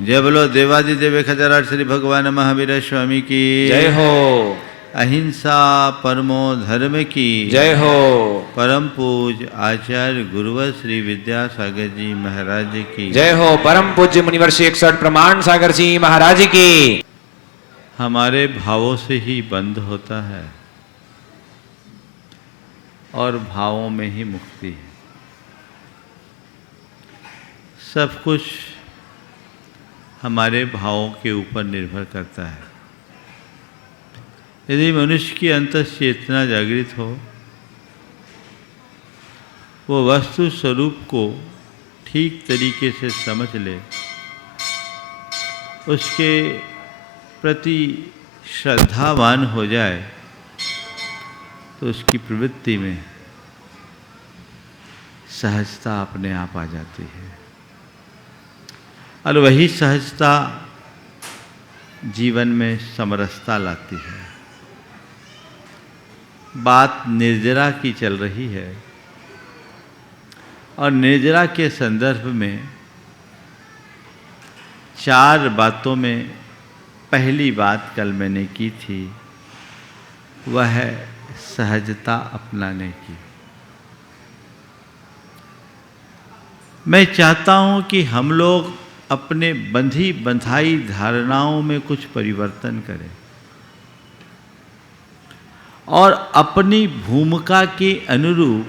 जय बोलो देवादिदेव खजराट श्री भगवान महावीर स्वामी की जय हो। अहिंसा परमो धर्म की जय हो। परम पूज आचार्य गुरुवर श्री विद्यासागर जी महाराज की जय हो। परम पूज्य मुनिवर श्री 61 प्रमाण सागर जी महाराज की। हमारे भावों से ही बंध होता है और भावों में ही मुक्ति है। सब कुछ हमारे भावों के ऊपर निर्भर करता है। यदि मनुष्य की अंतः चेतना जागृत हो, वो वस्तु स्वरूप को ठीक तरीके से समझ ले, उसके प्रति श्रद्धावान हो जाए, तो उसकी प्रवृत्ति में सहजता अपने आप आ जाती है। और वही सहजता जीवन में समरसता लाती है। बात निर्जरा की चल रही है और निर्जरा के संदर्भ में 4 बातों में पहली बात कल मैंने की थी, वह है सहजता अपनाने की। मैं चाहता हूं कि हम लोग अपने बंधी बंधाई धारणाओं में कुछ परिवर्तन करें और अपनी भूमिका के अनुरूप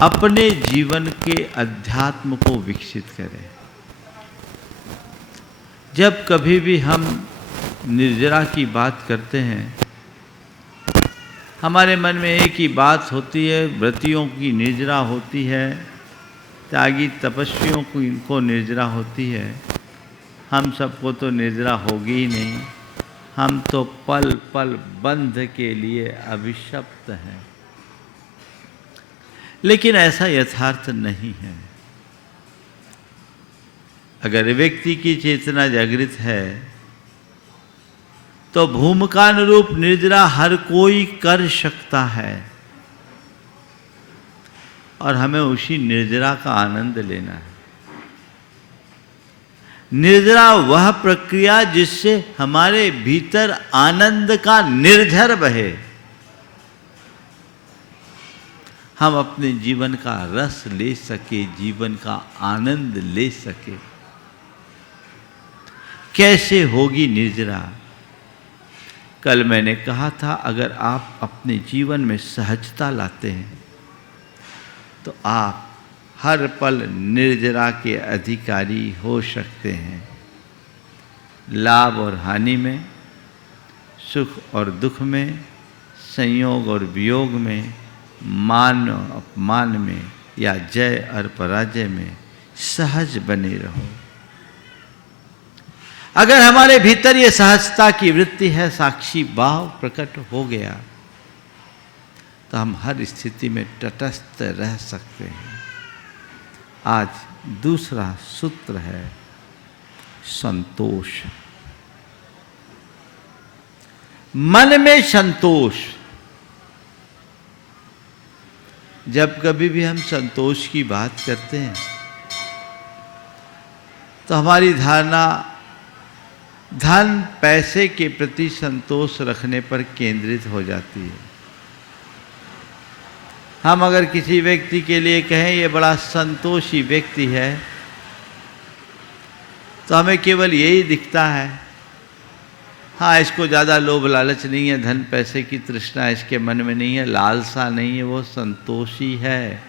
अपने जीवन के अध्यात्म को विकसित करें। जब कभी भी हम निर्जरा की बात करते हैं, हमारे मन में एक ही बात होती है, व्रतियों की निर्जरा होती है, त्यागी तपस्वियों को निर्जरा होती है। हम सबको तो निर्जरा होगी ही नहीं, हम तो पल पल बंध के लिए अभिशप्त हैं। लेकिन ऐसा यथार्थ नहीं है। अगर व्यक्ति की चेतना जागृत है तो भूमिकानुरूप निर्जरा हर कोई कर सकता है और हमें उसी निर्जरा का आनंद लेना है। निर्जरा वह प्रक्रिया जिससे हमारे भीतर आनंद का निर्झर बहे, हम अपने जीवन का रस ले सके, जीवन का आनंद ले सके। कैसे होगी निर्जरा? कल मैंने कहा था, अगर आप अपने जीवन में सहजता लाते हैं तो आप हर पल निर्जरा के अधिकारी हो सकते हैं। लाभ और हानि में, सुख और दुख में, संयोग और वियोग में, मान और अपमान में या जय और पराजय में सहज बने रहो। अगर हमारे भीतर ये सहजता की वृत्ति है, साक्षी भाव प्रकट हो गया, तो हम हर स्थिति में तटस्थ रह सकते हैं। आज दूसरा सूत्र है संतोष। मन में संतोष। जब कभी भी हम संतोष की बात करते हैं तो हमारी धारणा धन पैसे के प्रति संतोष रखने पर केंद्रित हो जाती है। हम अगर किसी व्यक्ति के लिए कहें ये बड़ा संतोषी व्यक्ति है, तो हमें केवल यही दिखता है, हाँ इसको ज़्यादा लोभ लालच नहीं है, धन पैसे की तृष्णा इसके मन में नहीं है, लालसा नहीं है, वो संतोषी है।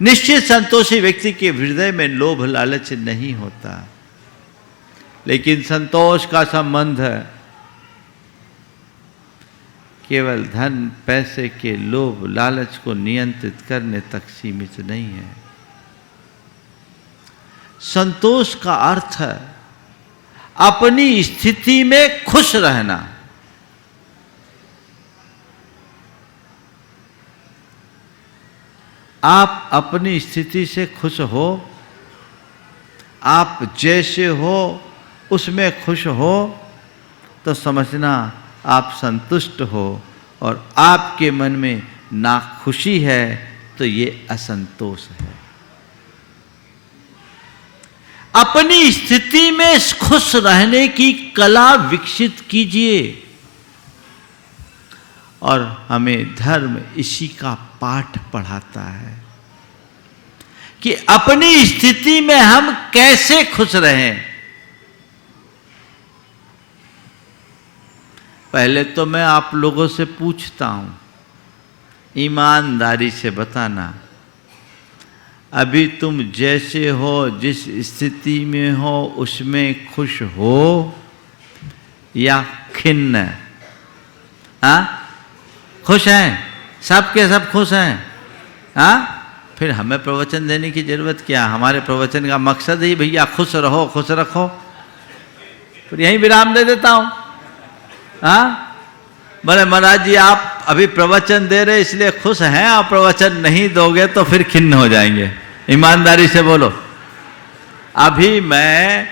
निश्चित संतोषी व्यक्ति के हृदय में लोभ लालच नहीं होता, लेकिन संतोष का संबंध केवल धन पैसे के लोभ लालच को नियंत्रित करने तक सीमित नहीं है। संतोष का अर्थ है अपनी स्थिति में खुश रहना। आप अपनी स्थिति से खुश हो, आप जैसे हो उसमें खुश हो, तो समझना आप संतुष्ट हो, और आपके मन में ना खुशी है तो ये असंतोष है। अपनी स्थिति में खुश रहने की कला विकसित कीजिए। और हमें धर्म इसी का पाठ पढ़ाता है कि अपनी स्थिति में हम कैसे खुश रहें। पहले तो मैं आप लोगों से पूछता हूं, ईमानदारी से बताना, अभी तुम जैसे हो, जिस स्थिति में हो, उसमें खुश हो या खिन्न? खुश हैं? सब के सब खुश हैं? फिर हमें प्रवचन देने की जरूरत क्या? हमारे प्रवचन का मकसद ही भैया खुश रहो, खुश रखो। फिर यहीं विराम दे देता हूं। बोले महाराज जी आप अभी प्रवचन दे रहे इसलिए खुश हैं, आप प्रवचन नहीं दोगे तो फिर खिन्न हो जाएंगे। ईमानदारी से बोलो। अभी मैं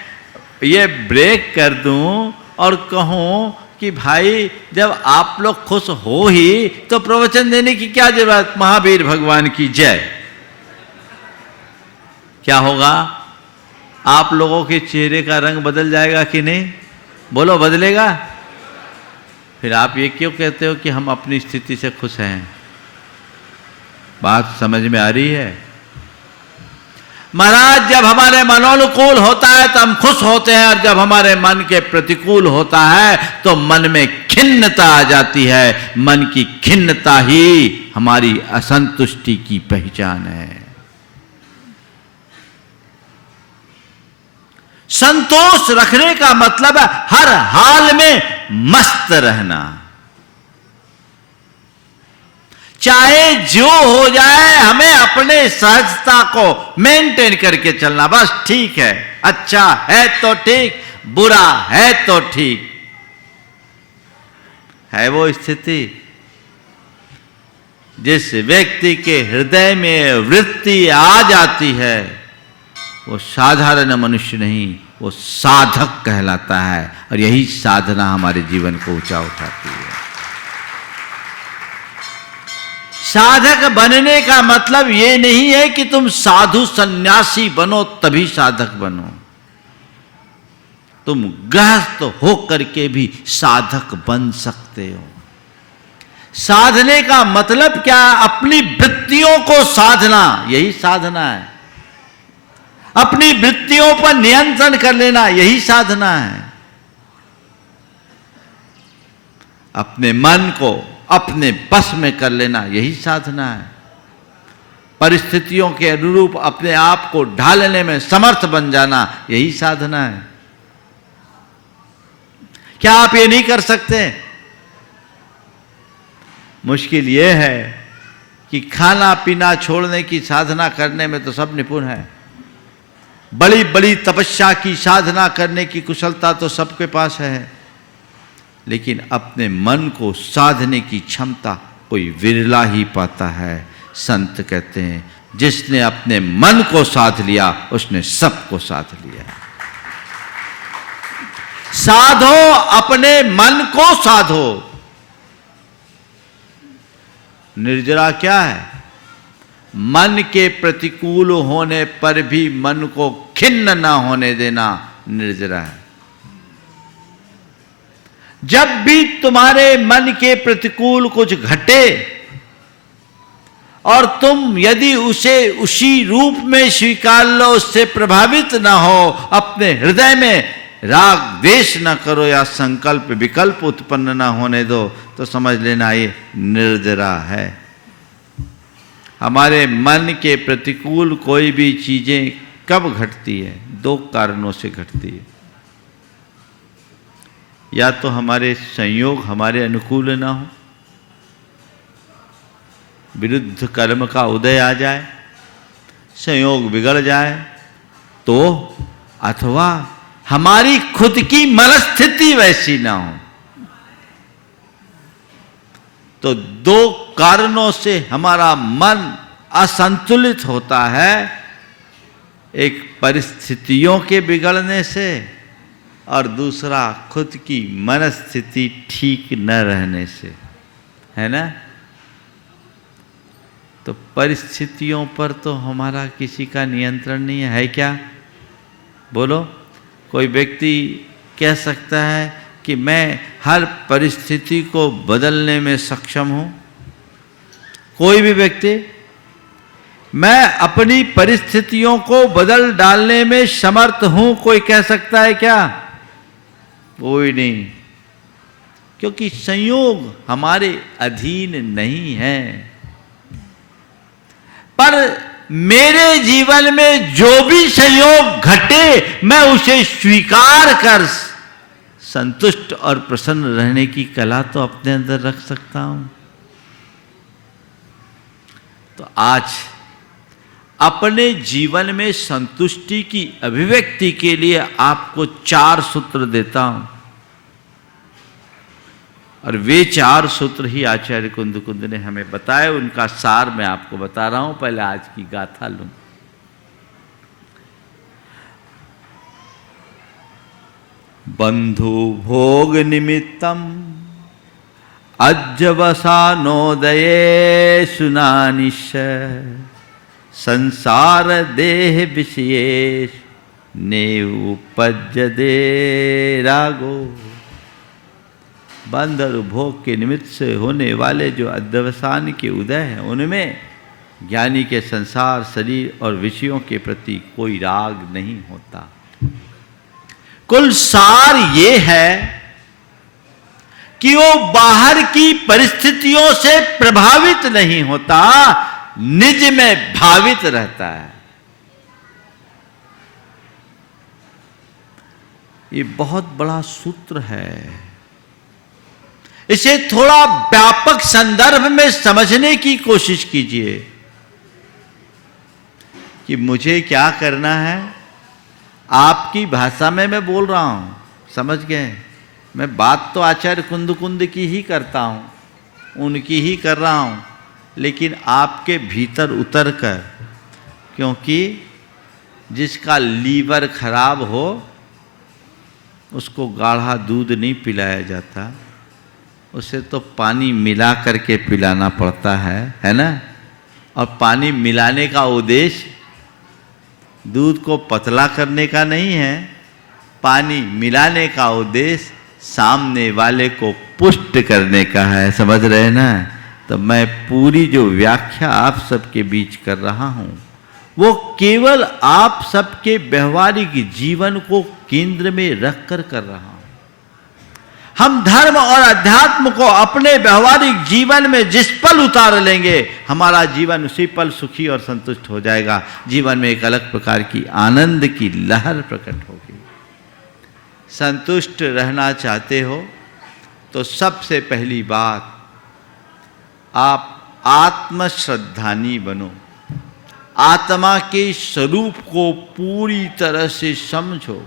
ये ब्रेक कर दूं और कहूं कि भाई जब आप लोग खुश हो ही तो प्रवचन देने की क्या जरूरत? महावीर भगवान की जय। क्या होगा? आप लोगों के चेहरे का रंग बदल जाएगा कि नहीं? बोलो, बदलेगा? फिर आप ये क्यों कहते हो कि हम अपनी स्थिति से खुश हैं? बात समझ में आ रही है? महाराज जब हमारे मनोनुकूल होता है तो हम खुश होते हैं, और जब हमारे मन के प्रतिकूल होता है तो मन में खिन्नता आ जाती है। मन की खिन्नता ही हमारी असंतुष्टि की पहचान है। संतोष रखने का मतलब है हर हाल में मस्त रहना, चाहे जो हो जाए हमें अपने सहजता को मेंटेन करके चलना। बस ठीक है, अच्छा है तो ठीक, बुरा है तो ठीक है। वो स्थिति जिस व्यक्ति के हृदय में वृत्ति आ जाती है वो साधारण मनुष्य नहीं, वो साधक कहलाता है। और यही साधना हमारे जीवन को ऊंचा उठाती है। साधक बनने का मतलब ये नहीं है कि तुम साधु सन्यासी बनो तभी साधक बनो। तुम गृहस्थ होकर के भी साधक बन सकते हो। साधने का मतलब क्या? अपनी वृत्तियों को साधना, यही साधना है। अपनी वृत्तियों पर नियंत्रण कर लेना, यही साधना है। अपने मन को अपने बस में कर लेना, यही साधना है। परिस्थितियों के अनुरूप अपने आप को ढालने में समर्थ बन जाना, यही साधना है। क्या आप ये नहीं कर सकते? मुश्किल ये है कि खाना पीना छोड़ने की साधना करने में तो सब निपुण है। बड़ी बड़ी तपस्या की साधना करने की कुशलता तो सबके पास है, लेकिन अपने मन को साधने की क्षमता कोई विरला ही पाता है। संत कहते हैं जिसने अपने मन को साध लिया उसने सबको साध लिया। साधो, अपने मन को साधो। निर्जरा क्या है? मन के प्रतिकूल होने पर भी मन को खिन्न ना होने देना निर्जरा है। जब भी तुम्हारे मन के प्रतिकूल कुछ घटे और तुम यदि उसे उसी रूप में स्वीकार लो, उससे प्रभावित ना हो, अपने हृदय में राग द्वेष न करो या संकल्प विकल्प उत्पन्न ना होने दो, तो समझ लेना ये निर्जरा है। हमारे मन के प्रतिकूल कोई भी चीजें कब घटती है? दो कारणों से घटती है। या तो हमारे संयोग हमारे अनुकूल ना हो, विरुद्ध कर्म का उदय आ जाए, संयोग बिगड़ जाए, तो अथवा हमारी खुद की मनस्थिति वैसी ना हो। तो दो कारणों से हमारा मन असंतुलित होता है। एक परिस्थितियों के बिगड़ने से और दूसरा खुद की मनस्थिति ठीक न रहने से, है ना? तो परिस्थितियों पर तो हमारा किसी का नियंत्रण नहीं है क्या? बोलो, कोई व्यक्ति कह सकता है कि मैं हर परिस्थिति को बदलने में सक्षम हूं? कोई भी व्यक्ति, मैं अपनी परिस्थितियों को बदल डालने में समर्थ हूं, कोई कह सकता है क्या? कोई नहीं, क्योंकि संयोग हमारे अधीन नहीं है। पर मेरे जीवन में जो भी संयोग घटे, मैं उसे स्वीकार कर संतुष्ट और प्रसन्न रहने की कला तो अपने अंदर रख सकता हूं। तो आज अपने जीवन में संतुष्टि की अभिव्यक्ति के लिए आपको 4 सूत्र देता हूं, और वे 4 सूत्र ही आचार्य कुंद ने हमें बताए। उनका सार मैं आपको बता रहा हूं। पहले आज की गाथा लूं। बंधु भोग निमित्तम अज्जवसानोदये सुनानिश संसार देह विषयेश ने उपज्यते रागो। बंध और भोग के निमित्त से होने वाले जो अध्यवसान के उदय हैं, उनमें ज्ञानी के संसार, शरीर और विषयों के प्रति कोई राग नहीं होता। कुल सार ये है कि वो बाहर की परिस्थितियों से प्रभावित नहीं होता, निज में भावित रहता है। ये बहुत बड़ा सूत्र है। इसे थोड़ा व्यापक संदर्भ में समझने की कोशिश कीजिए कि मुझे क्या करना है। आपकी भाषा में मैं बोल रहा हूं, समझ गए? मैं बात तो आचार्य कुंद की ही करता हूं, उनकी ही कर रहा हूं, लेकिन आपके भीतर उतर कर, क्योंकि जिसका लीवर खराब हो उसको गाढ़ा दूध नहीं पिलाया जाता, उसे तो पानी मिला करके पिलाना पड़ता है ना। और पानी मिलाने का उद्देश्य दूध को पतला करने का नहीं है, पानी मिलाने का उद्देश्य सामने वाले को पुष्ट करने का है। समझ रहे ना? तो मैं पूरी जो व्याख्या आप सबके बीच कर रहा हूं, वो केवल आप सबके व्यवहारिक जीवन को केंद्र में रख कर रहा हूं। हम धर्म और अध्यात्म को अपने व्यवहारिक जीवन में जिस पल उतार लेंगे, हमारा जीवन उसी पल सुखी और संतुष्ट हो जाएगा। जीवन में एक अलग प्रकार की आनंद की लहर प्रकट होगी। संतुष्ट रहना चाहते हो तो सबसे पहली बात, आप आत्मश्रद्धानी बनो। आत्मा के स्वरूप को पूरी तरह से समझो।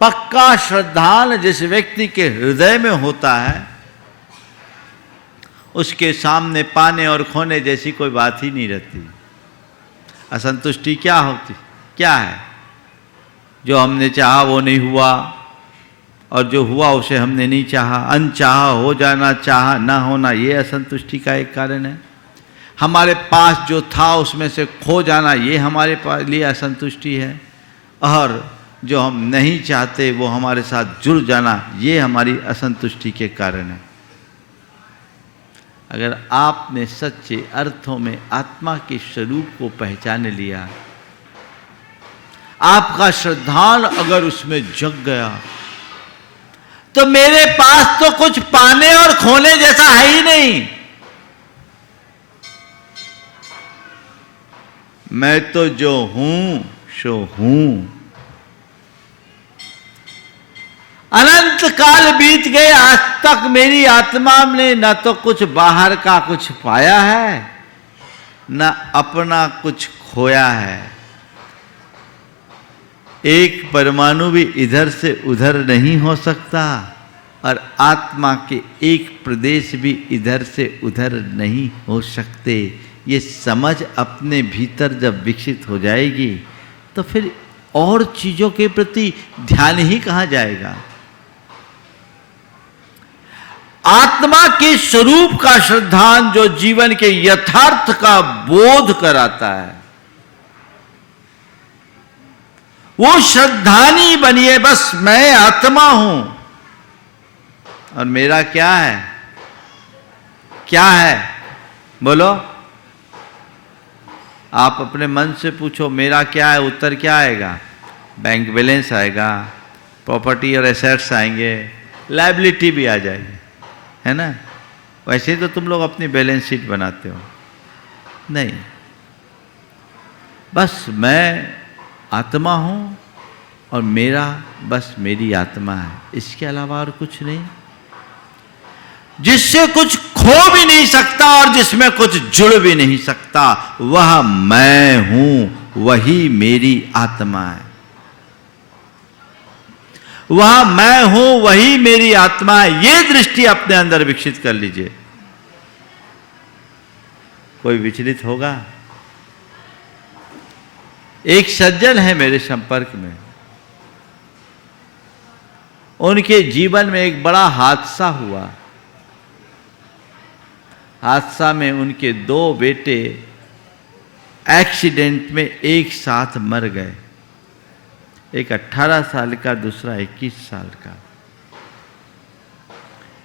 पक्का श्रद्धान जिस व्यक्ति के हृदय में होता है, उसके सामने पाने और खोने जैसी कोई बात ही नहीं रहती। असंतुष्टि क्या होती, क्या है? जो हमने चाहा वो नहीं हुआ, और जो हुआ उसे हमने नहीं चाहा। अनचाहा हो जाना, चाहा ना होना, ये असंतुष्टि का एक कारण है। हमारे पास जो था उसमें से खो जाना, ये हमारे लिए असंतुष्टि है। और जो हम नहीं चाहते वो हमारे साथ जुड़ जाना, ये हमारी असंतुष्टि के कारण है। अगर आपने सच्चे अर्थों में आत्मा के स्वरूप को पहचान लिया, आपका श्रद्धान अगर उसमें जग गया, तो मेरे पास तो कुछ पाने और खोने जैसा है ही नहीं। मैं तो जो हूं सो हूं। अनंत काल बीत गए, आज तक मेरी आत्मा ने न तो कुछ बाहर का कुछ पाया है, न अपना कुछ खोया है। एक परमाणु भी इधर से उधर नहीं हो सकता, और आत्मा के एक प्रदेश भी इधर से उधर नहीं हो सकते। ये समझ अपने भीतर जब विकसित हो जाएगी, तो फिर और चीजों के प्रति ध्यान ही कहां जाएगा। आत्मा के स्वरूप का श्रद्धान जो जीवन के यथार्थ का बोध कराता है, वो श्रद्धानी बनिए, बस मैं आत्मा हूं और मेरा क्या है, क्या है बोलो। आप अपने मन से पूछो मेरा क्या है, उत्तर क्या आएगा? बैंक बैलेंस आएगा, प्रॉपर्टी और एसेट्स आएंगे, लायबिलिटी भी आ जाएगी, है ना। वैसे ही तो तुम लोग अपनी बैलेंस शीट बनाते हो। नहीं, बस मैं आत्मा हूं और मेरा बस मेरी आत्मा है, इसके अलावा और कुछ नहीं, जिससे कुछ खो भी नहीं सकता और जिसमें कुछ जुड़ भी नहीं सकता। वह मैं हूं, वही मेरी आत्मा है। वह मैं हूं, वही मेरी आत्मा है। यह दृष्टि अपने अंदर विकसित कर लीजिए। कोई विचलित होगा? एक सज्जन है मेरे संपर्क में, उनके जीवन में एक बड़ा हादसा हुआ। हादसा में उनके 2 बेटे एक्सीडेंट में एक साथ मर गए, एक 18 साल का, दूसरा 21 साल का।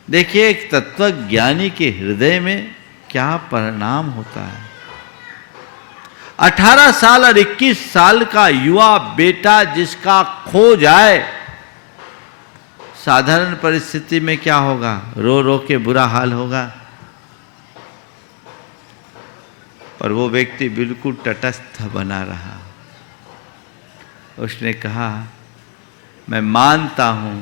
देखिए, एक तत्वज्ञानी के हृदय में क्या परिणाम होता है। 18 साल और 21 साल का युवा बेटा जिसका खो जाए, साधारण परिस्थिति में क्या होगा? रो रो के बुरा हाल होगा। और वो व्यक्ति बिल्कुल तटस्थ बना रहा। उसने कहा, मैं मानता हूं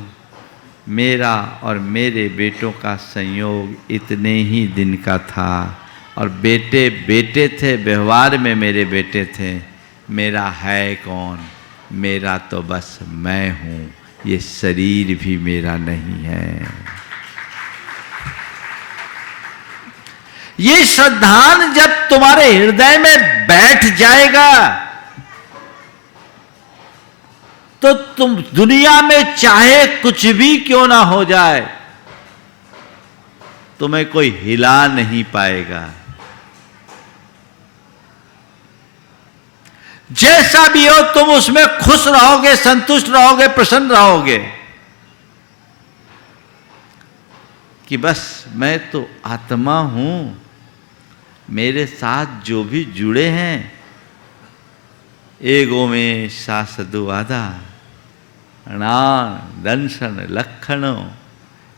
मेरा और मेरे बेटों का संयोग इतने ही दिन का था, और बेटे बेटे थे, व्यवहार में मेरे बेटे थे। मेरा है कौन? मेरा तो बस मैं हूं, ये शरीर भी मेरा नहीं है। ये श्रद्धान जब तुम्हारे हृदय में बैठ जाएगा तो तुम दुनिया में चाहे कुछ भी क्यों ना हो जाए, तुम्हें कोई हिला नहीं पाएगा। जैसा भी हो तुम उसमें खुश रहोगे, संतुष्ट रहोगे, प्रसन्न रहोगे कि बस मैं तो आत्मा हूं, मेरे साथ जो भी जुड़े हैं, एगो में शासदु आदा अणान दंशन लक्षणों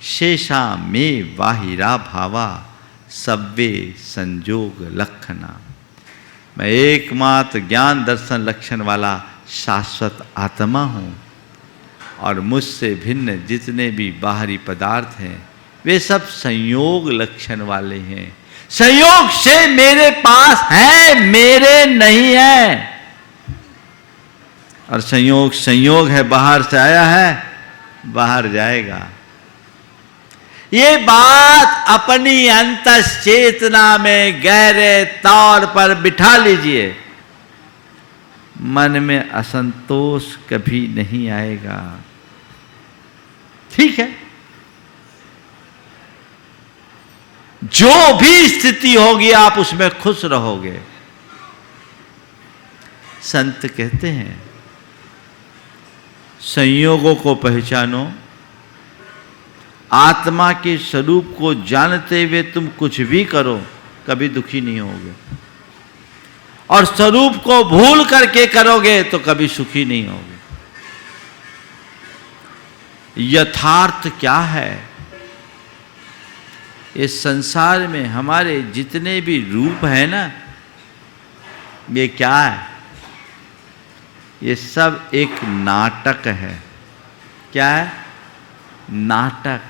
शेषा में बाहिरा भावा सव्वे संजोग लक्षणा। मैं एकमात्र ज्ञान दर्शन लक्षण वाला शाश्वत आत्मा हूँ, और मुझसे भिन्न जितने भी बाहरी पदार्थ हैं वे सब संयोग लक्षण वाले हैं। संयोग से मेरे पास है, मेरे नहीं है। और संयोग संयोग है, बाहर से आया है, बाहर जाएगा। ये बात अपनी अंतश्चेतना में गहरे तौर पर बिठा लीजिए। मन में असंतोष कभी नहीं आएगा। ठीक है, जो भी स्थिति होगी आप उसमें खुश रहोगे। संत कहते हैं, संयोगों को पहचानो, आत्मा के स्वरूप को जानते हुए तुम कुछ भी करो कभी दुखी नहीं होगे, और स्वरूप को भूल करके करोगे तो कभी सुखी नहीं होगे। यथार्थ क्या है? इस संसार में हमारे जितने भी रूप है ना, ये क्या है? ये सब एक नाटक है। क्या है? नाटक।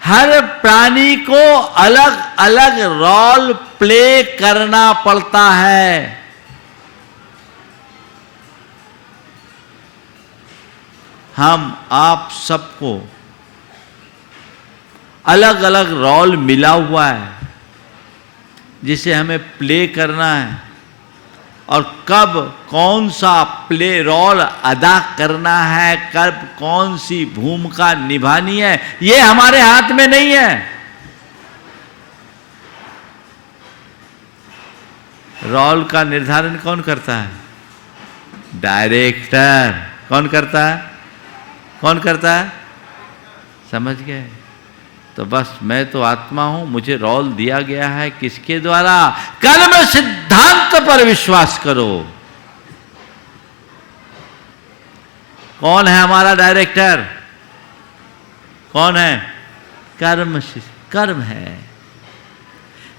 हर प्राणी को अलग अलग रोल प्ले करना पड़ता है। हम आप सबको अलग अलग रोल मिला हुआ है जिसे हमें प्ले करना है, और कब कौन सा प्ले रोल अदा करना है, कब कौन सी भूमिका निभानी है, ये हमारे हाथ में नहीं है। रोल का निर्धारण कौन करता है? डायरेक्टर। कौन करता है? कौन करता है? समझ गए? तो बस मैं तो आत्मा हूं, मुझे रोल दिया गया है किसके द्वारा? कर्म सिद्धांत पर विश्वास करो। कौन है हमारा डायरेक्टर? कौन है? कर्म है।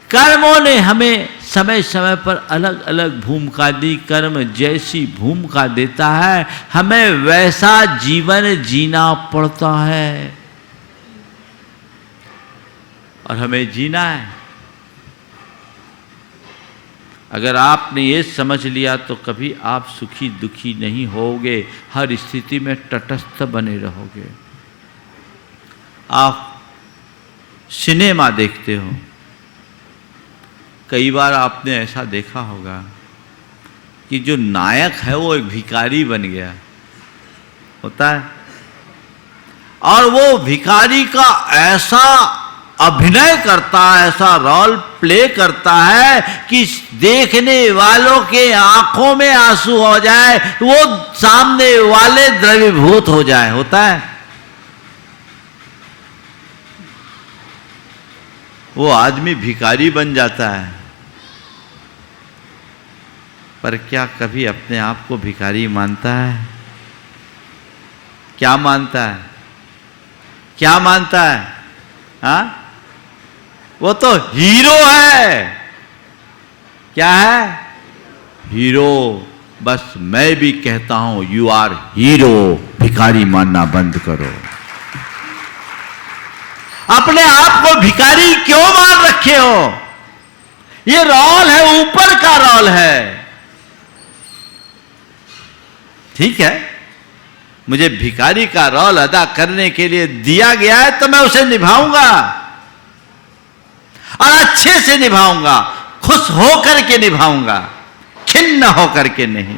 कर्मों ने हमें समय समय पर अलग अलग भूमिका दी। कर्म जैसी भूमिका देता है हमें वैसा जीवन जीना पड़ता है, और हमें जीना है। अगर आपने ये समझ लिया तो कभी आप सुखी दुखी नहीं होगे, हर स्थिति में तटस्थ बने रहोगे। आप सिनेमा देखते हो, कई बार आपने ऐसा देखा होगा कि जो नायक है वो एक भिखारी बन गया होता है, और वो भिखारी का ऐसा अभिनय करता है, ऐसा रोल प्ले करता है कि देखने वालों के आंखों में आंसू हो जाए, वो सामने वाले द्रवीभूत हो जाए। होता है? वो आदमी भिखारी बन जाता है। पर क्या कभी अपने आप को भिखारी मानता है? क्या मानता है? क्या मानता है? हाँ, वो तो हीरो है। क्या है? हीरो। बस मैं भी कहता हूं यू आर हीरो। भिखारी मानना बंद करो। अपने आप को भिखारी क्यों मान रखे हो? ये रोल है, ऊपर का रोल है। ठीक है, मुझे भिखारी का रोल अदा करने के लिए दिया गया है तो मैं उसे निभाऊंगा, और अच्छे से निभाऊंगा, खुश होकर के निभाऊंगा, खिन्न होकर के नहीं।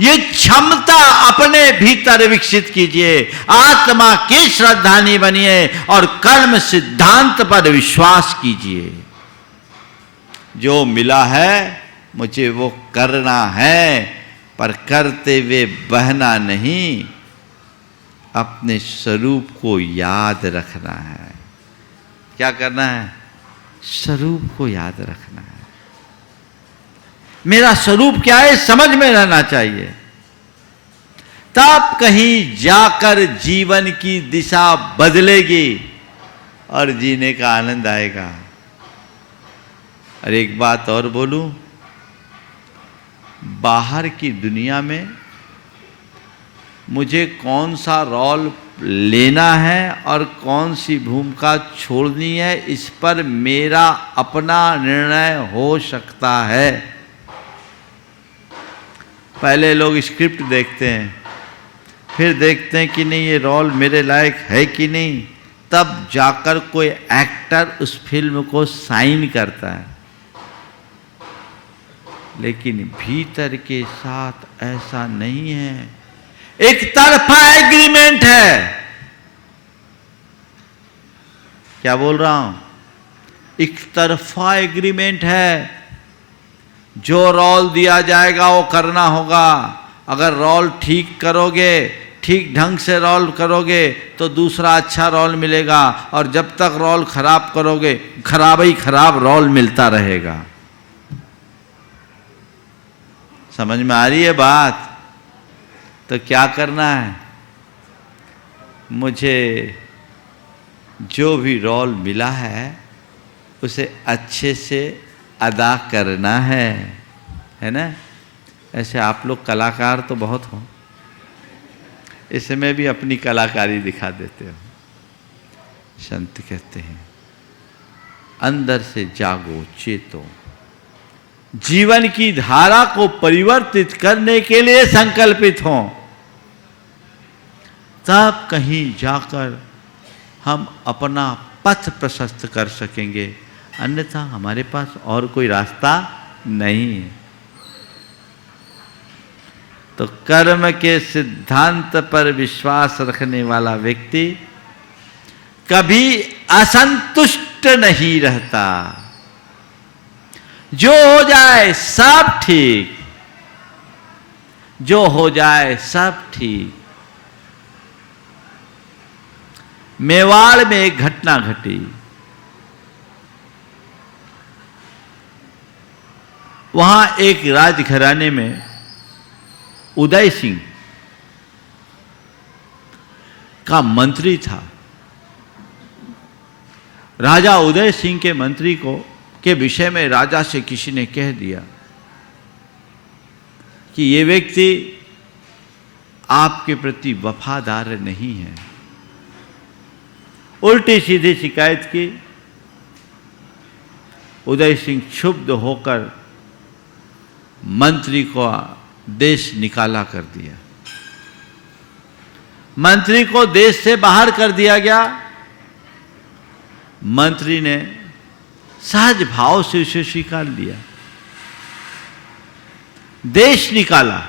ये क्षमता अपने भीतर विकसित कीजिए, आत्मा की श्रद्धानी बनिए और कर्म सिद्धांत पर विश्वास कीजिए। जो मिला है मुझे वो करना है, पर करते हुए बहना नहीं, अपने स्वरूप को याद रखना है। क्या करना है? स्वरूप को याद रखना है। मेरा स्वरूप क्या है समझ में रहना चाहिए, तब कहीं जाकर जीवन की दिशा बदलेगी और जीने का आनंद आएगा। और एक बात और बोलूं, बाहर की दुनिया में मुझे कौन सा रोल लेना है और कौन सी भूमिका छोड़नी है, इस पर मेरा अपना निर्णय हो सकता है। पहले लोग स्क्रिप्ट देखते हैं, फिर देखते हैं कि नहीं ये रोल मेरे लायक है कि नहीं, तब जाकर कोई एक्टर उस फिल्म को साइन करता है। लेकिन भीतर के साथ ऐसा नहीं है, एक तरफा एग्रीमेंट है। क्या बोल रहा हूं? एक तरफा एग्रीमेंट है। जो रोल दिया जाएगा वो करना होगा। अगर रोल ठीक करोगे, ठीक ढंग से रोल करोगे तो दूसरा अच्छा रोल मिलेगा, और जब तक रोल खराब करोगे खराब ही खराब रोल मिलता रहेगा। समझ में आ रही है बात? तो क्या करना है? मुझे जो भी रोल मिला है उसे अच्छे से अदा करना है ना? ऐसे आप लोग कलाकार तो बहुत हो, इसमें भी अपनी कलाकारी दिखा देते हो। संत कहते हैं अंदर से जागो, चेतो, जीवन की धारा को परिवर्तित करने के लिए संकल्पित हो, तब कहीं जाकर हम अपना पथ प्रशस्त कर सकेंगे। अन्यथा हमारे पास और कोई रास्ता नहीं है। तो कर्म के सिद्धांत पर विश्वास रखने वाला व्यक्ति कभी असंतुष्ट नहीं रहता। जो हो जाए सब ठीक, जो हो जाए सब ठीक। मेवाड़ में एक घटना घटी। वहां एक राजघराने में उदय सिंह का मंत्री था। राजा उदय सिंह के मंत्री के विषय में राजा से किसी ने कह दिया कि ये व्यक्ति आपके प्रति वफादार नहीं है। उल्टी सीधी शिकायत की। उदय सिंह क्षुब्ध होकर मंत्री को देश निकाला कर दिया। मंत्री को देश से बाहर कर दिया गया। मंत्री ने सहज भाव से उसे स्वीकार लिया, देश निकाला।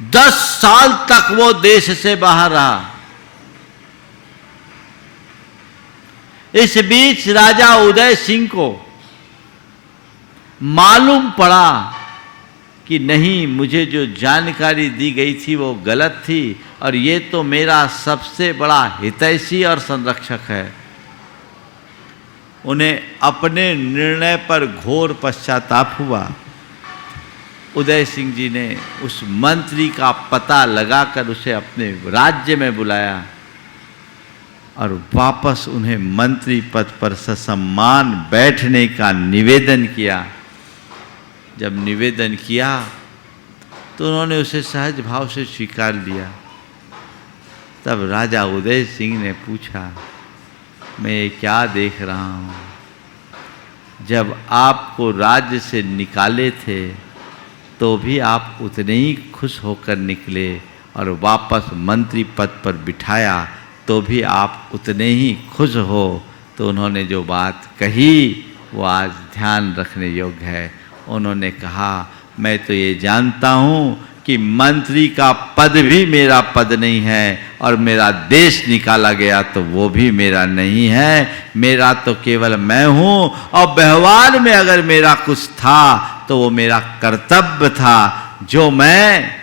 10 साल तक वो देश से बाहर रहा। इस बीच राजा उदय सिंह को मालूम पड़ा कि नहीं, मुझे जो जानकारी दी गई थी वो गलत थी और ये तो मेरा सबसे बड़ा हितैषी और संरक्षक है। उन्हें अपने निर्णय पर घोर पश्चाताप हुआ। उदय सिंह जी ने उस मंत्री का पता लगाकर उसे अपने राज्य में बुलाया और वापस उन्हें मंत्री पद पर ससम्मान बैठने का निवेदन किया। जब निवेदन किया तो उन्होंने उसे सहज भाव से स्वीकार लिया। तब राजा उदय सिंह ने पूछा, मैं ये क्या देख रहा हूँ? जब आपको राज्य से निकाले थे तो भी आप उतने ही खुश होकर निकले और वापस मंत्री पद पर बिठाया तो भी आप उतने ही खुश हो। तो उन्होंने जो बात कही वो आज ध्यान रखने योग्य है। उन्होंने कहा, मैं तो ये जानता हूँ कि मंत्री का पद भी मेरा पद नहीं है और मेरा देश निकाला गया तो वो भी मेरा नहीं है। मेरा तो केवल मैं हूँ और व्यवहार में अगर मेरा कुछ था तो वो मेरा कर्तव्य था, जो मैं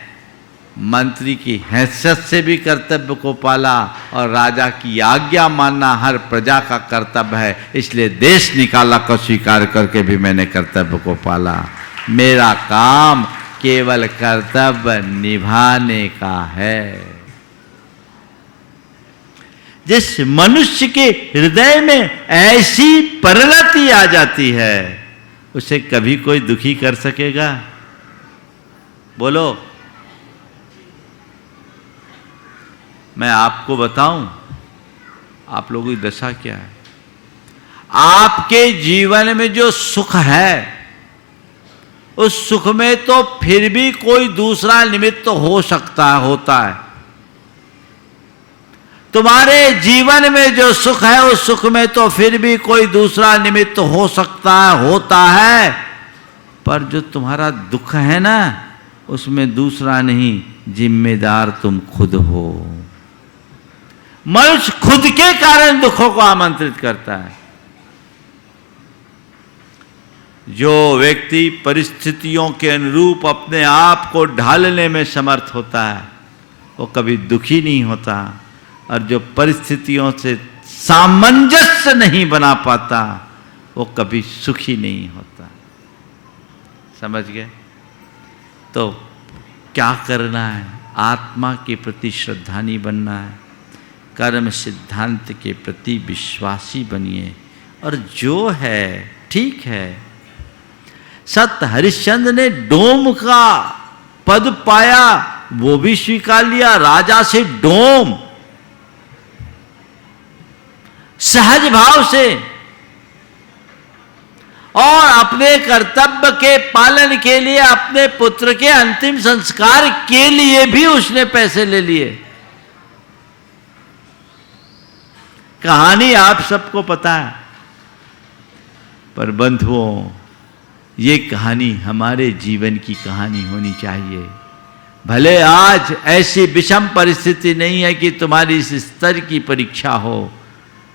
मंत्री की हैसियत से भी कर्तव्य को पाला और राजा की आज्ञा मानना हर प्रजा का कर्तव्य है। इसलिए देश निकाला को स्वीकार करके भी मैंने कर्तव्य को पाला। मेरा काम केवल कर्तव्य निभाने का है। जिस मनुष्य के हृदय में ऐसी परिणति आ जाती है उसे कभी कोई दुखी कर सकेगा? बोलो। मैं आपको बताऊं आप लोगों की दशा क्या है। आपके जीवन में जो सुख है उस सुख में तो फिर भी कोई दूसरा निमित्त तो हो सकता है, होता है। तुम्हारे जीवन में जो सुख है उस सुख में तो फिर भी कोई दूसरा निमित्त हो सकता है, होता है। पर जो तुम्हारा दुख है ना उसमें दूसरा नहीं, जिम्मेदार तुम खुद हो। मनुष्य खुद के कारण दुखों को आमंत्रित करता है। जो व्यक्ति परिस्थितियों के अनुरूप अपने आप को ढालने में समर्थ होता है वो कभी दुखी नहीं होता, और जो परिस्थितियों से सामंजस्य नहीं बना पाता वो कभी सुखी नहीं होता। समझ गए? तो क्या करना है? आत्मा के प्रति श्रद्धानी बनना है, कर्म सिद्धांत के प्रति विश्वासी बनिए, और जो है ठीक है। सत हरिश्चंद्र ने डोम का पद पाया, वो भी स्वीकार लिया, राजा से डोम, सहज भाव से, और अपने कर्तव्य के पालन के लिए अपने पुत्र के अंतिम संस्कार के लिए भी उसने पैसे ले लिए। कहानी आप सबको पता है, पर बंधुओं ये कहानी हमारे जीवन की कहानी होनी चाहिए। भले आज ऐसी विषम परिस्थिति नहीं है कि तुम्हारी इस स्तर की परीक्षा हो,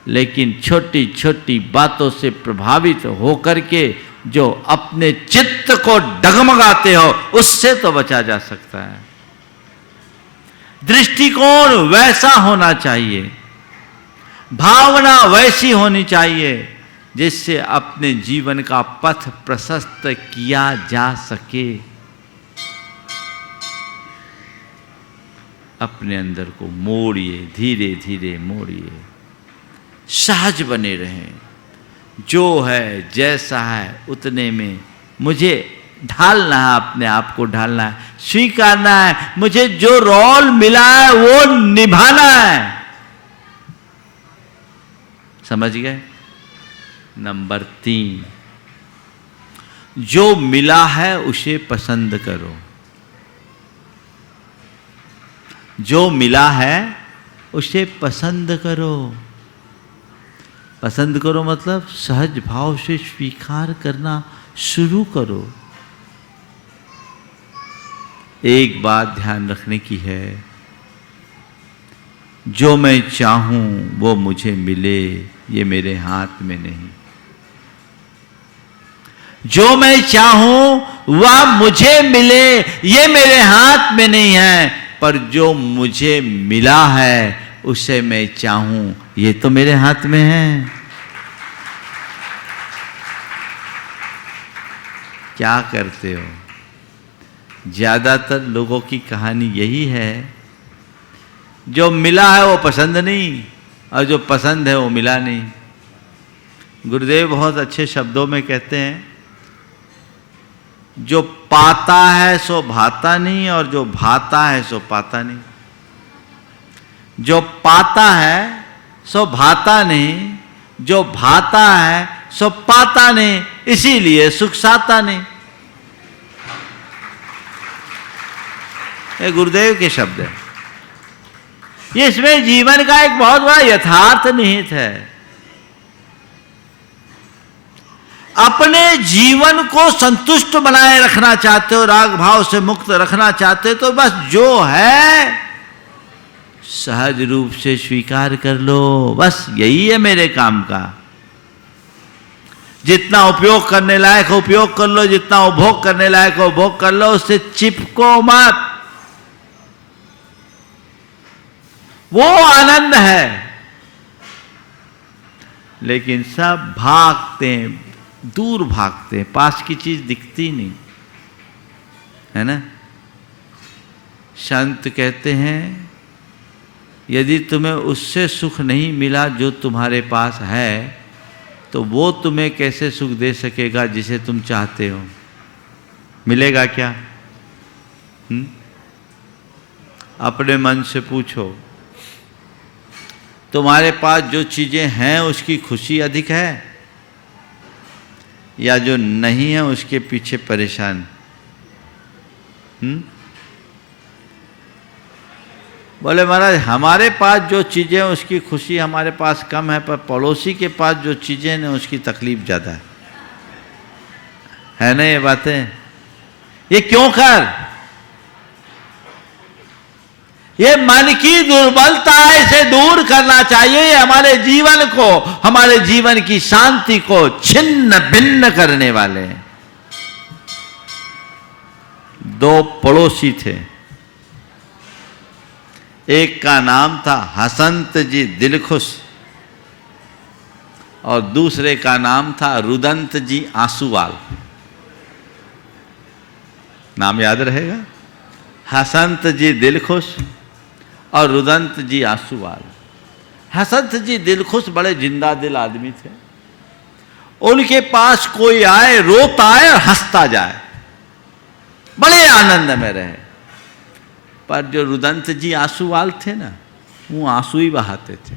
लेकिन छोटी छोटी बातों से प्रभावित होकर के जो अपने चित्त को डगमगाते हो उससे तो बचा जा सकता है। दृष्टिकोण वैसा होना चाहिए, भावना वैसी होनी चाहिए जिससे अपने जीवन का पथ प्रशस्त किया जा सके। अपने अंदर को मोड़िए, धीरे धीरे मोड़िए, सहज बने रहें। जो है जैसा है उतने में मुझे ढालना है, अपने आप को ढालना है, स्वीकारना है। मुझे जो रोल मिला है वो निभाना है। समझ गए? नंबर 3, जो मिला है उसे पसंद करो। जो मिला है उसे पसंद करो। पसंद करो मतलब सहज भाव से स्वीकार करना शुरू करो। एक बात ध्यान रखने की है, जो मैं चाहूं वो मुझे मिले ये मेरे हाथ में नहीं। जो मैं चाहूं वह मुझे मिले ये मेरे हाथ में नहीं है, पर जो मुझे मिला है उसे मैं चाहूं ये तो मेरे हाथ में है। क्या करते हो? ज्यादातर लोगों की कहानी यही है, जो मिला है वो पसंद नहीं और जो पसंद है वो मिला नहीं। गुरुदेव बहुत अच्छे शब्दों में कहते हैं, जो पाता है सो भाता नहीं और जो भाता है सो पाता नहीं। जो पाता है सो भाता नहीं, जो भाता है सो पाता नहीं, इसीलिए सुख साता नहीं। ये गुरुदेव के शब्द है। ये इसमें जीवन का एक बहुत बड़ा यथार्थ निहित है। अपने जीवन को संतुष्ट बनाए रखना चाहते हो, राग भाव से मुक्त रखना चाहते हो, तो बस जो है सहज रूप से स्वीकार कर लो। बस यही है मेरे काम का। जितना उपयोग करने लायक हो उपयोग कर लो, जितना उपभोग करने लायक हो उपभोग कर लो, उससे चिपको मत। वो आनंद है। लेकिन सब भागते हैं, दूर भागते हैं, पास की चीज दिखती नहीं है ना। संत कहते हैं, यदि तुम्हें उससे सुख नहीं मिला जो तुम्हारे पास है, तो वो तुम्हें कैसे सुख दे सकेगा जिसे तुम चाहते हो? मिलेगा क्या? अपने मन से पूछो, तुम्हारे पास जो चीजें हैं उसकी खुशी अधिक है या जो नहीं है उसके पीछे परेशान? बोले महाराज हमारे पास जो चीजें हैं उसकी खुशी हमारे पास कम है, पर पड़ोसी के पास जो चीजें हैं उसकी तकलीफ ज्यादा है ना। ये बातें ये क्यों कर? ये मन की दुर्बलता है, इसे दूर करना चाहिए। ये हमारे जीवन को, हमारे जीवन की शांति को छिन्न भिन्न करने वाले। दो पड़ोसी थे, एक का नाम था हसंत जी दिलखुश और दूसरे का नाम था रुदंत जी आंसूवाल। नाम याद रहेगा, हसंत जी दिलखुश और रुदंत जी आंसूवाल। हसंत जी दिलखुश बड़े जिंदा दिल आदमी थे। उनके पास कोई आए, रोता आए और हंसता जाए, बड़े आनंद में रहे। पर जो रुदंत जी आंसूवाल थे ना, वो आंसू ही बहाते थे।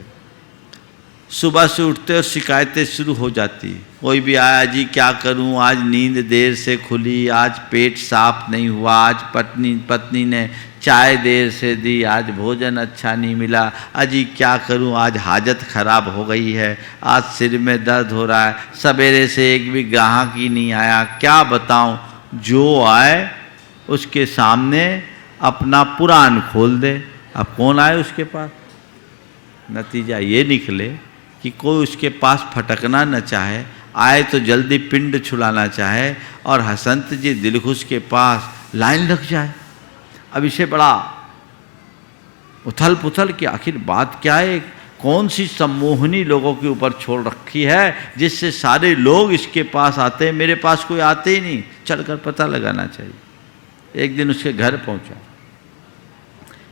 सुबह से उठते और शिकायतें शुरू हो जाती। कोई भी आया, जी क्या करूं, आज नींद देर से खुली, आज पेट साफ नहीं हुआ, आज पत्नी ने चाय देर से दी, आज भोजन अच्छा नहीं मिला, अजी क्या करूं, आज हाजत खराब हो गई है, आज सिर में दर्द हो रहा है, सवेरे से एक भी ग्राहक ही नहीं आया, क्या बताऊं। जो आए उसके सामने अपना पुराण खोल दे। अब कौन आए उसके पास? नतीजा ये निकले कि कोई उसके पास फटकना न चाहे, आए तो जल्दी पिंड छुड़ाना चाहे और हसंत जी दिलखुश के पास लाइन लग जाए। अब इसे बड़ा उथल पुथल कि आखिर बात क्या है, कौन सी सम्मोहनी लोगों के ऊपर छोड़ रखी है जिससे सारे लोग इसके पास आते हैं, मेरे पास कोई आते ही नहीं, चलकर पता लगाना चाहिए। एक दिन उसके घर पहुंचा।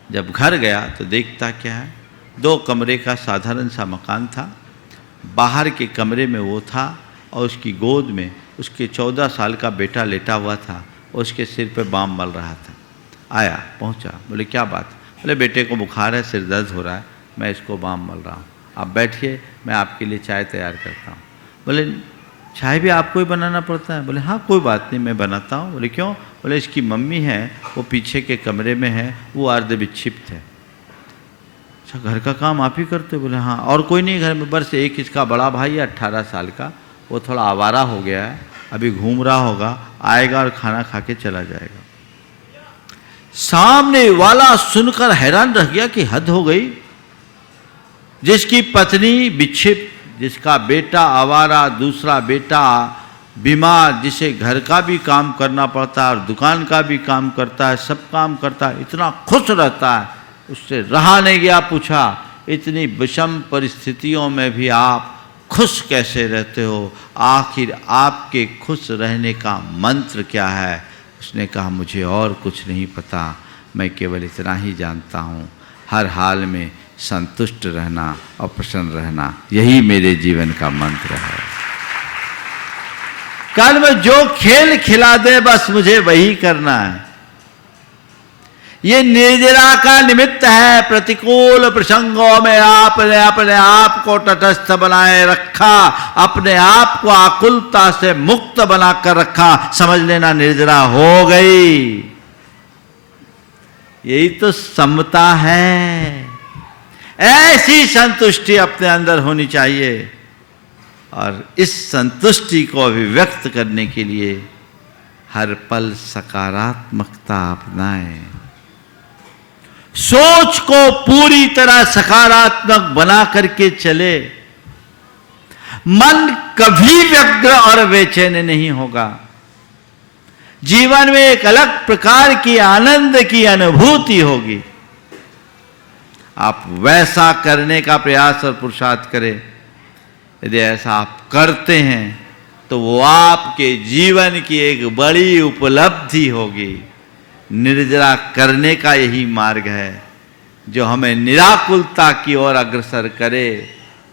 जब घर गया तो देखता क्या है, 2 कमरे का साधारण सा मकान था। बाहर के कमरे में वो था और उसकी गोद में उसके 14 साल का बेटा लेटा हुआ था और उसके सिर पे बाम मल रहा था। आया, पहुंचा, बोले क्या बात? बोले बेटे को बुखार है, सिर दर्द हो रहा है, मैं इसको बाम मल रहा हूँ, आप बैठिए, मैं आपके लिए चाय तैयार करता हूँ। बोले चाय भी आपको ही बनाना पड़ता है? बोले हाँ कोई बात नहीं, मैं बनाता हूँ। बोले क्यों? बोले इसकी मम्मी है, वो पीछे के कमरे में है, वो अर्ध विक्षिप्त है। अच्छा, घर का काम आप ही करते? बोले हाँ। और कोई नहीं घर में? बस एक इसका बड़ा भाई है 18 साल का, वो थोड़ा आवारा हो गया है, अभी घूम रहा होगा, आएगा और खाना खा के चला जाएगा। सामने वाला सुनकर हैरान रह गया कि हद हो गई, जिसकी पत्नी विक्षिप्त, जिसका बेटा आवारा, दूसरा बेटा बीमार, जिसे घर का भी काम करना पड़ता है और दुकान का भी काम करता है, सब काम करता है, इतना खुश रहता है, उससे रहा नहीं गया। पूछा इतनी विषम परिस्थितियों में भी आप खुश कैसे रहते हो? आखिर आपके खुश रहने का मंत्र क्या है? उसने कहा मुझे और कुछ नहीं पता, मैं केवल इतना ही जानता हूँ, हर हाल में संतुष्ट रहना और प्रसन्न रहना, यही मेरे जीवन का मंत्र है। कल में जो खेल खिला दे बस मुझे वही करना है। ये निर्जरा का निमित्त है। प्रतिकूल प्रसंगों में आपने अपने आप को तटस्थ बनाए रखा, अपने आप को आकुलता से मुक्त बनाकर रखा, समझ लेना निर्जरा हो गई। यही तो समता है। ऐसी संतुष्टि अपने अंदर होनी चाहिए और इस संतुष्टि को अभिव्यक्त करने के लिए हर पल सकारात्मकता अपनाएं। सोच को पूरी तरह सकारात्मक बना करके चले। मन कभी व्यग्र और बेचैन नहीं होगा। जीवन में एक अलग प्रकार की आनंद की अनुभूति होगी। आप वैसा करने का प्रयास और पुरुषार्थ करें। यदि ऐसा आप करते हैं तो वो आपके जीवन की एक बड़ी उपलब्धि होगी। निर्जरा करने का यही मार्ग है जो हमें निराकुलता की ओर अग्रसर करे।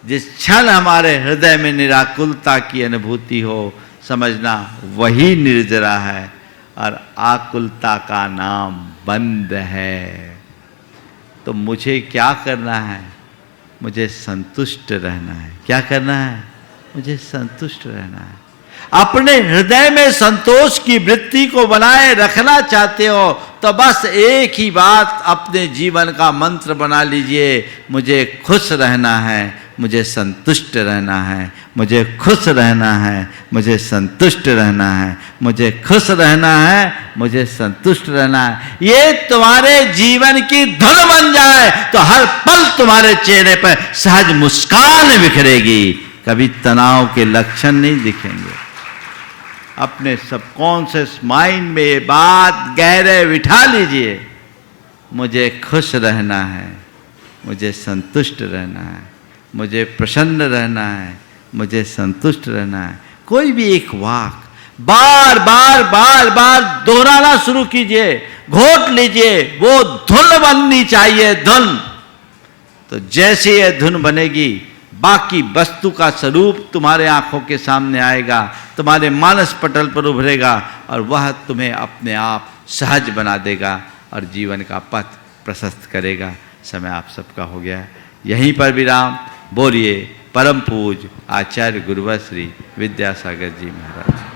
जिस क्षण हमारे हृदय में निराकुलता की अनुभूति हो, समझना वही निर्जरा है और आकुलता का नाम बंद है। तो मुझे क्या करना है? मुझे संतुष्ट रहना है। क्या करना है? मुझे संतुष्ट रहना है। अपने हृदय में संतोष की वृत्ति को बनाए रखना चाहते हो तो बस एक ही बात अपने जीवन का मंत्र बना लीजिए, मुझे खुश रहना है, मुझे संतुष्ट रहना है, मुझे खुश रहना है, मुझे संतुष्ट रहना है, मुझे खुश रहना है, मुझे संतुष्ट रहना है। ये तुम्हारे जीवन की धुन बन जाए तो हर पल तुम्हारे चेहरे पर सहज मुस्कान बिखरेगी, कभी तनाव के लक्षण नहीं दिखेंगे। अपने सबकॉन्शियस माइंड में ये बात गहरे बिठा लीजिए, मुझे खुश रहना है, मुझे संतुष्ट रहना है, मुझे प्रसन्न रहना है, मुझे संतुष्ट रहना है। कोई भी एक वाक बार बार बार बार दोहराना शुरू कीजिए, घोट लीजिए, वो धुन बननी चाहिए, धुन। तो जैसे ये धुन बनेगी बाकी वस्तु का स्वरूप तुम्हारे आंखों के सामने आएगा, तुम्हारे मानस पटल पर उभरेगा और वह तुम्हें अपने आप सहज बना देगा और जीवन का पथ प्रशस्त करेगा। समय आप सबका हो गया, यहीं पर विराम। बोलिए परम पूज्य आचार्य गुरुवर श्री विद्यासागर जी महाराज।